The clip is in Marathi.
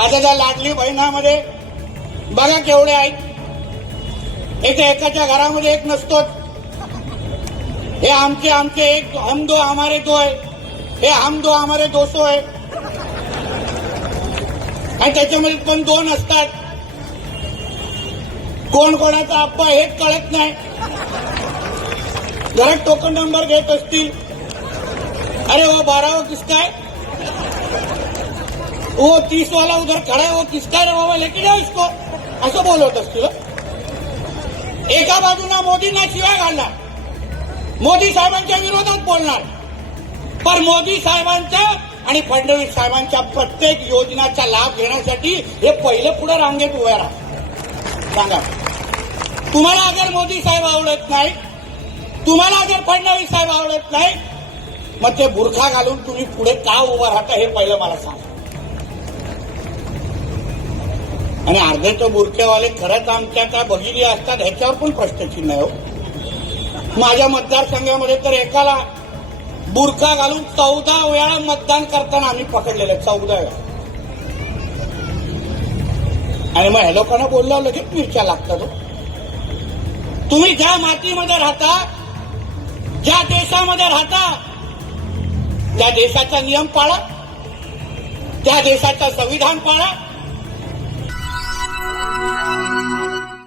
आता त्या लाडली बहिणामध्ये बघा केवढे आहेत. एकाच्या घरामध्ये एक नसतोच. हे आमचे एक हम दो हमारे दो आहे, हे हम दो हमारे 200 आहे. आणि त्याच्यामध्ये पण 2 असतात. कोण कोणाचा अप्पा हेच कळत नाही. घरात टोकन नंबर घेत असतील. अरे वो 12 वो किसका है, वो 30 वाला उधर खड़ा है, वो किसका है रे बाबा, लेके जाओ इसको, असं बोलत असतील. एका बाजूला मोदींना शिवाय घालणार, मोदी साहेबांच्या विरोधात बोलणार. पण मोदी साहेबांच्या आणि फडणवीस साहेबांच्या प्रत्येक योजनाचा लाभ घेण्यासाठी हे पहिले पुढे रांगेत उभे राहा. सांगा, तुम्हाला अगर मोदी साहेब आवडत नाही, तुम्हाला अगर फडणवीस साहेब आवडत नाही, मग ते बुरखा घालून तुम्ही पुढे का उभं राहता हे पहिलं मला सांगा. आणि अर्धे तो बुरखेवाले खरंच आमच्या काय भगिनी असतात ह्याच्यावर पण प्रश्नचिन्ह आहे. माझ्या मतदारसंघामध्ये तर एकाला बुरखा घालून 14 वेळा मतदान करताना आम्ही पकडलेलं, 14 वेळा. आणि मग ह्या लोकांना बोलल्यावर लगेच मिरच्या लागतात. तुम्ही ज्या मातीमध्ये राहता, ज्या देशामध्ये राहता, त्या देशाचा नियम पाळा, त्या देशाचं संविधान पाळा.